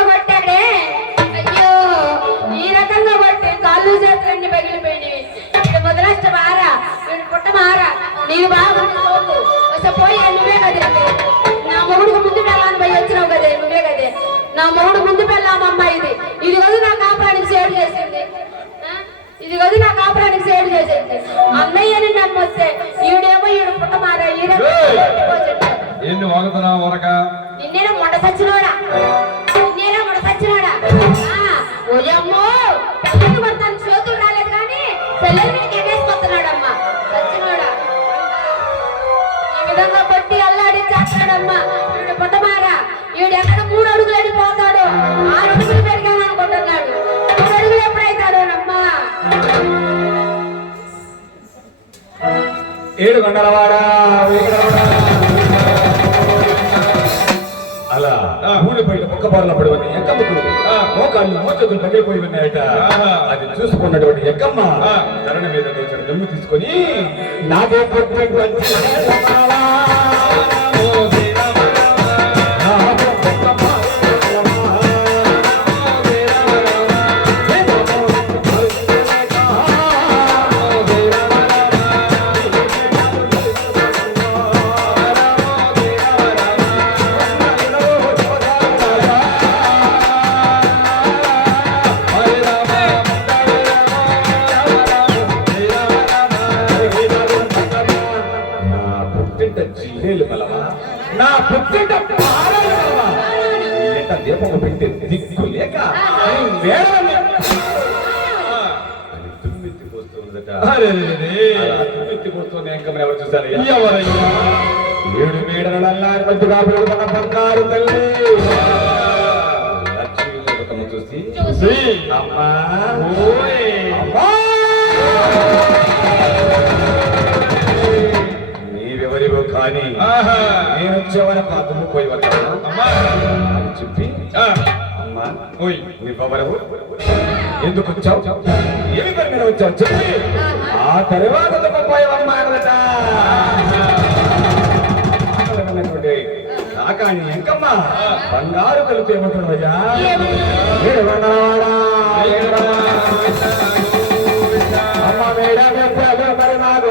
రకంగా కొట్టాడే. అయ్యో ఈ రకంగా కొట్టి కాళ్ళు చేతులన్నీ పగిలిపోయినవి. ఇక్కడ మొదలష్ట మారా, వీడు పుట్ట మారా. నీకు బాగా అసలు పోయే నువ్వే కదే. నా మొగుడుకు ముందు పెళ్ళాను పోయి వచ్చినావు కదే, నువ్వే కదే. నా మొగుడు ముందు పెళ్ళామమ్మ. ఇది వద్దు నా కాపురానికి సేవ్ చేసింది. ఇది వద్దు నా కాపురానికి సేవ్ చేసింది. అన్నయ్యని నమ్మొస్తే ఈడేమో ఈడు పుట్ట మారా. నిన్నేనా మొండ సచ్చినోడా, నిన్నేనా మొండ సచ్చినోడా. ఓయమ్మో పెళ్ళకి పడతాను చేతులు రాలేదు కానీ పెళ్ళని మీకు ఎగేసుకొస్తున్నాడమ్మా సచ్చినోడా. ఈ విధంగా కొట్టి అల్లాడి చేస్తాడమ్మా వీడు పుట్టమారా. వీడు ఎక్కడ 3 అడుగులు వెళ్ళిపోతాడు, 6 అడుగులు పెరిగాను అనుకుంటున్నాడు. 3 అడుగులు ఎప్పుడైతాడోనమ్మా. 7 గంటలవాడా అలా ఊరి బయట ఒక్క బారిన పడివన్నీ ఎక్కమ్మకు మోకాళ్ళు మోచేతులు పగిలిపోయి ఉన్నాయట. అది చూసుకున్నటువంటి ఎక్కమ్మ ధరణ మీద దమ్ము తీసుకొని నాదే నా పుట్టింట దీపం పెట్టి దిక్కు లేక తుమ్మెత్తి పోస్తుందట. తుమ్మెత్తి పోస్తుంది ఎంకమని ఎవరు చూసారు? 7 మేడలల్లా మంచిగా పెరుగుతున్న బంగారు తల్లి లక్ష్మీ చూసి అమ్మా నీవెవరివో కానీ నేను వచ్చేవని పాత్రలు పోయి అమ్మా అని చెప్పి అమ్మా నువ్వెవరవు, ఎందుకు వచ్చావు, ఏమి పని మీద వచ్చావు చెప్పి ఆ తర్వాత పోయేవమ్మా అన్నదట. కాకాని ఎంకమ్మ బంగారు కలిపి ఏమంటున్నావయ్యా? అమ్మ మేడ మరి నాకు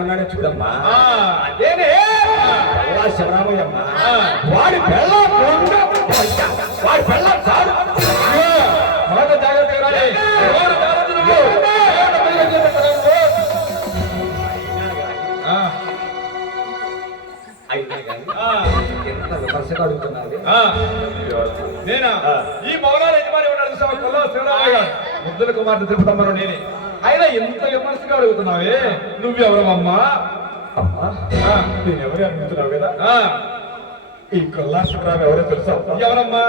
ఉన్నాడు చూడమ్మా. అదేనే శివరామయ్యమ్మ వాడి పెళ్ళం వాడి పెళ్ళం చాలు జాగ్రత్తగా ఎంత విమర్శగా అడుగుతున్నాడు. నేనా ఈ భవనాల యజమాని ఉన్నాడు శివరామయ్య ముద్దుల కుమార్తె తిరుపతమ్మను నేనే. అయినా ఎంత విమర్శగా అడుగుతున్నావే, నువ్వెవరమ్మా? అమ్మా నేనెవరే అడుగుతున్నావు కదా. ఈ కొల్లాశ్వరరావు ఎవరో తెలుసా? ఎవరమ్మా?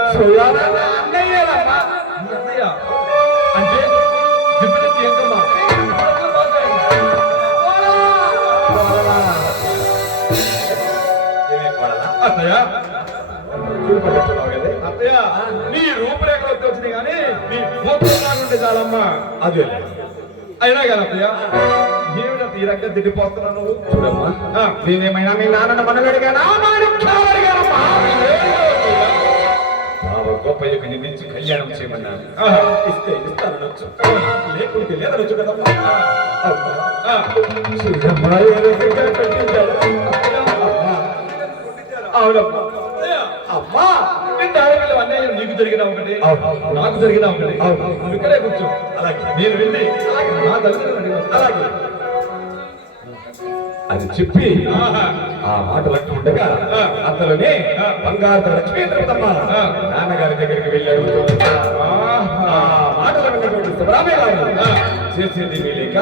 అన్నయ్యమ్మా. అన్నయ్య అంటే జిబ్బెత్తి ఎంకమ్మా. అత్తయ్య అత్తయ్య నీ రూపురేఖలు వచ్చింది కానీ నీ ఉంటే చాలమ్మా. అదే అయినా కదా అత్తయ్య ఏమిటో తీరంగా తిరిగిపోతున్నాను చూడమ్మా. నేనేమైనా మీ నాన్నను మనం అడిగానా గొప్ప యొక్క నిర్మించి కళ్యాణం చేయమన్నాను. ఇస్తే ఇస్తానొచ్చు, లేకుంటే లేదనొచ్చు కదమ్మా. అవునమ్మా. అమ్మా నిన్న ఆడపిల్ల అన్యాయం నీకు జరిగిన ఒకటి నాకు జరిగిన ఒకటి. నువ్వు ఇక్కడే కూర్చో. అలాగే నేను వెళ్ళి నా తల్లిదండ్రులు అలాగే అది చెప్పి ఆ మాటలు అంటూ ఉండగా అంతలోనే బంగారు లక్ష్మీ తిరుపతమ్మ నాన్నగారి దగ్గరికి వెళ్ళాడు. మాటలు విన్నటువంటి శివరామయ్య గారు చేసేది లేక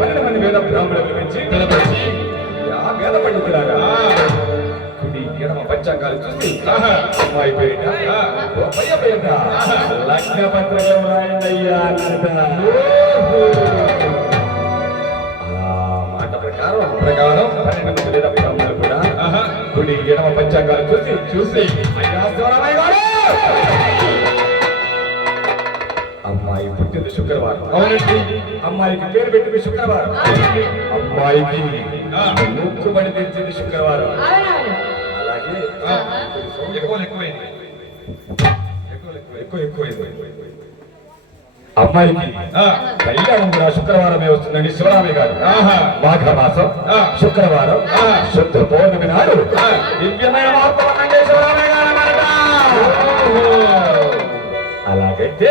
12 మంది వేద బ్రాహ్మణులు పెంచి వేద పండితులారా కుడి ఎడమ పంచాంగాలు చూసి అమ్మాయి పేరిట గొప్పయ్య పేరిట లగ్న పత్రికలు రాయండయ్యా అన్నట. ప్రకారం 12 మంది వేద బ్రాహ్మణులు కూడా కుడి ఎడమ ఎడమ పంచాంగాలు చూసి అయ్యా శివరామయ్య గారు, అమ్మాయి పుట్టింది శుక్రవారం. అవునండి. అమ్మాయికి పేరు పెట్టింది శుక్రవారం. అమ్మాయికి ముక్కుబడి తెచ్చింది శుక్రవారం. అవునవును. అలాగే ఎక్కువైంది. ఎక్కువైంది. అమ్మాయికి కళ్యాణం కూడా శుక్రవారమే వస్తుందండి శివరామయ్య గారు. మాఘ మాసం శుక్రవారం శుద్ధ పౌర్ణమి నాడు దివ్యమైన వార్తలండి శివరామయ్య గారు అన్నమాట. అలాగైతే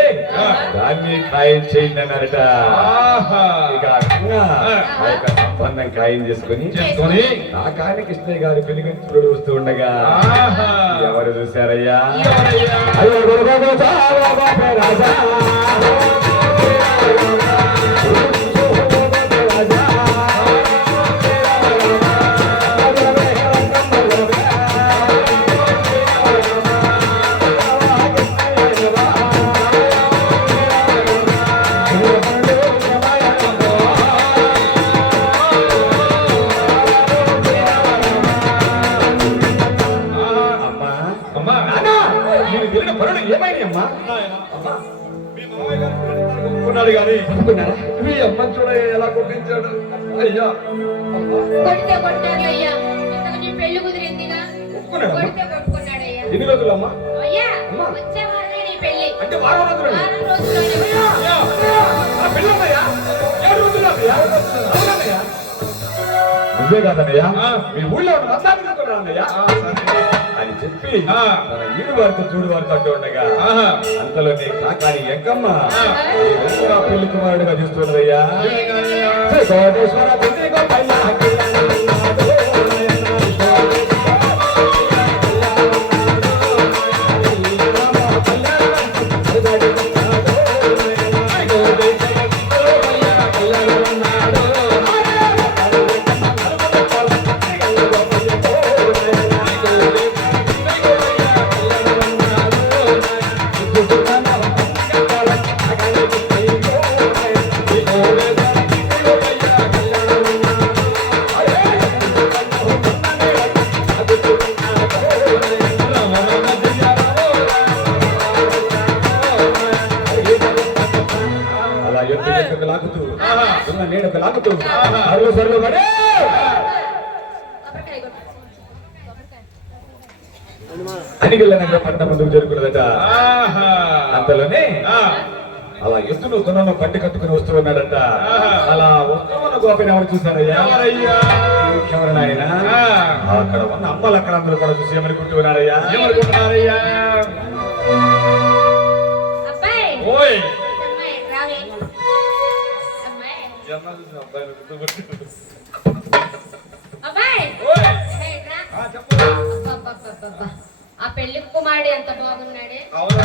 దాన్ని ఖాయం చేయండి అన్నారట. ఇక ఆ యొక్క సంబంధం ఖాయం చేసుకుని నాకాని కృష్ణయ్య గారి పెనుగంచుడు వస్తూ ఉండగా ఎవరు చూశారయ్యా? అయ్యో రాజా కొనుక్కున్నాడు కానీ మీ అమ్మ చూడ ఎలా కొట్టించాడు. అయ్యా కొట్టాడు అయ్యా. ఇంతకు నీ పెళ్లి కుదిరిందిగా. కొట్టుకున్నాడయ్యా. ఎన్ని రోజులు అమ్మా? అయ్యా వచ్చే వారమే నీ పెళ్లి. అంటే వారం రోజులు. వారం రోజుల్లోనే. నువ్వే కాదన్నయ్యా, మీ ఊళ్ళో అన్నయ్యా అని చెప్పి తన ఈడు వారితో చూడు వారితో అంటూ ఉండగా అంతలో నీ కాకాని ఎంకమ్మ పెళ్లి కుమారుడుగా చూస్తున్నదయ్యా. కోటేశ్వర లాగుతూ అరుగు సరులు పడే అనిగల్ల నగర పట్టణ ముందుకు జరుగుతున్నదట. అంతలోనే అలా ఎత్తును తునను పట్టి కట్టుకుని వస్తూ ఉన్నాడట. అలా వస్తున్న గోపిని ఎవరు చూశారయ్యా? ఎవరు నాయన? అక్కడ ఉన్న అమ్మలు అక్కడ అందరూ కూడా చూసి ఏమనుకుంటూ ఉన్నారయ్యా? ఏమనుకుంటున్నారయ్యా? ఓయ్ ఆ పెళ్లి కుమారుడు ఎంత బాగున్నాడే. అవునా?